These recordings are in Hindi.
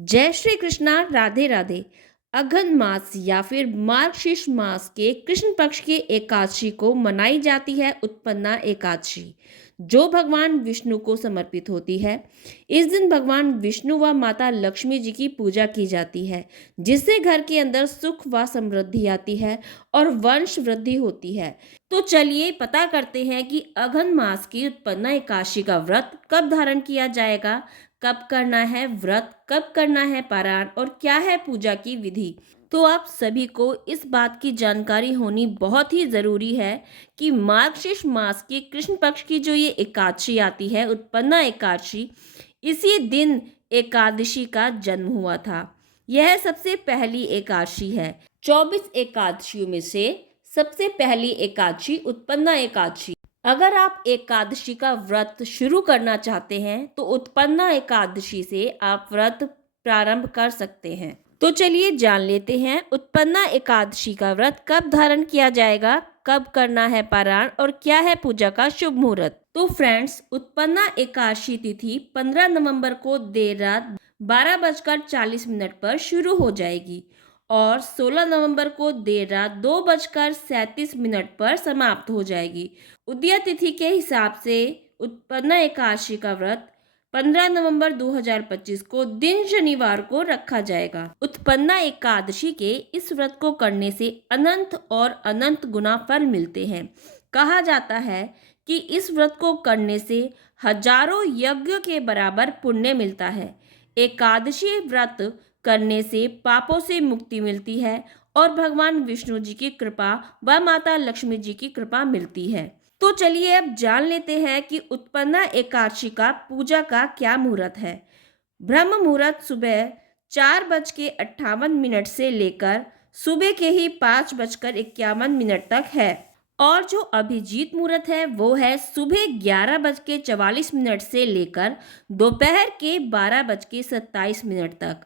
जय श्री कृष्णा, राधे राधे। अघन मास या फिर मार्गशीर्ष मास के कृष्ण पक्ष की एकादशी को मनाई जाती है उत्पन्ना एकादशी, जो भगवान विष्णु को समर्पित होती है। इस दिन भगवान विष्णु व माता लक्ष्मी जी की पूजा की जाती है, जिससे घर के अंदर सुख व समृद्धि आती है और वंश वृद्धि होती है। तो चलिए पता करते हैं कि अघन मास की उत्पन्ना एकादशी का व्रत कब धारण किया जाएगा, कब करना है व्रत, कब करना है पारायण और क्या है पूजा की विधि। तो आप सभी को इस बात की जानकारी होनी बहुत ही ज़रूरी है कि मार्गशीर्ष मास के कृष्ण पक्ष की जो ये एकादशी आती है उत्पन्ना एकादशी, इसी दिन एकादशी का जन्म हुआ था। यह सबसे पहली एकादशी है। 24 एकादशियों में से सबसे पहली एकादशी उत्पन्ना एकादशी। अगर आप एकादशी का व्रत शुरू करना चाहते हैं तो उत्पन्ना एकादशी से आप व्रत प्रारंभ कर सकते हैं। तो चलिए जान लेते हैं उत्पन्ना एकादशी का व्रत कब धारण किया जाएगा, कब करना है पारायण और क्या है पूजा का शुभ मुहूर्त। तो फ्रेंड्स, उत्पन्ना एकादशी तिथि 15 नवंबर को देर रात 12:40 पर शुरू हो जाएगी और 16 नवंबर को देर रात 2:37 पर समाप्त हो जाएगी। उदया तिथि के हिसाब से उत्पन्ना एकादशी का व्रत 15 नवंबर 2025 को दिन शनिवार को रखा जाएगा। उत्पन्ना एकादशी के इस व्रत को करने से अनंत और अनंत गुना फल मिलते हैं। कहा जाता है कि इस व्रत को करने से हजारों यज्ञ के बराबर पुण्य मिलता है। एकादशी व्रत करने से पापों से मुक्ति मिलती है और भगवान विष्णु जी की कृपा व माता लक्ष्मी जी की कृपा मिलती है। तो चलिए अब जान लेते हैं कि उत्पन्ना एकादशी का पूजा का क्या मुहूर्त है। ब्रह्म मुहूर्त सुबह 4:58 से लेकर सुबह के ही 5:51 तक है और जो अभिजीत मुहूर्त है वो है सुबह 11:44 से लेकर दोपहर के 12:27 तक।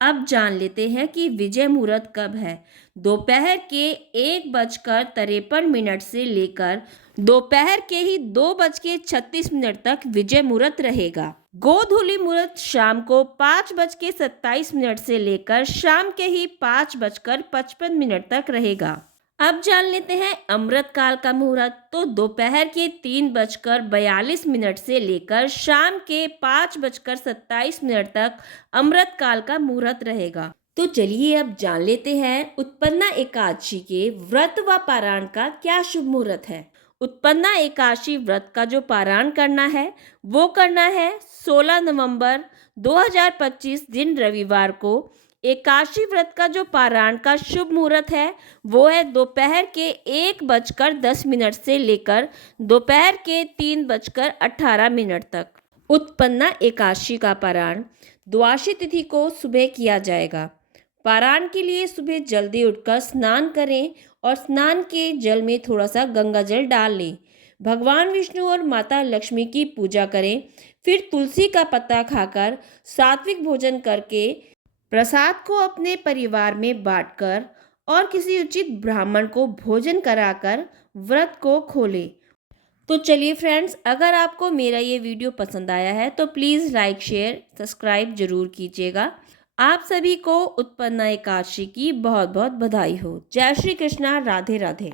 अब जान लेते हैं कि विजय मुहूर्त कब है। दोपहर के 1:53 से लेकर दोपहर के ही 2:36 तक विजय मुहूर्त रहेगा। गोधूली मुहूर्त शाम को 5:27 से लेकर शाम के ही 5:55 तक रहेगा। अब जान लेते हैं अमृत काल का मुहूर्त। तो दोपहर के 3:42 से लेकर शाम के 5:27 तक अमृत काल का मुहूर्त रहेगा। तो चलिए अब जान लेते हैं उत्पन्ना एकादशी के व्रत व पारायण का क्या शुभ मुहूर्त है। उत्पन्ना एकादशी व्रत का जो पारायण करना है वो करना है 16 नवंबर 2025 दिन रविवार को। एकादशी व्रत का जो पारायण का शुभ मुहूर्त है वो है दोपहर के 1:10 से लेकर दोपहर के 3:18 तक। उत्पन्ना एकादशी का पारायण द्वादशी तिथि को सुबह किया जाएगा। पारायण के लिए सुबह जल्दी उठकर स्नान करें और स्नान के जल में थोड़ा सा गंगा जल डाल लें। भगवान विष्णु और माता लक्ष्मी की पूजा करें। फिर तुलसी का पत्ता खाकर सात्विक भोजन करके प्रसाद को अपने परिवार में बांटकर और किसी उचित ब्राह्मण को भोजन कराकर व्रत को खोलें। तो चलिए फ्रेंड्स, अगर आपको मेरा ये वीडियो पसंद आया है तो प्लीज़ लाइक शेयर सब्सक्राइब जरूर कीजिएगा। आप सभी को उत्पन्ना एकादशी की बहुत बहुत बधाई हो। जय श्री कृष्णा, राधे राधे।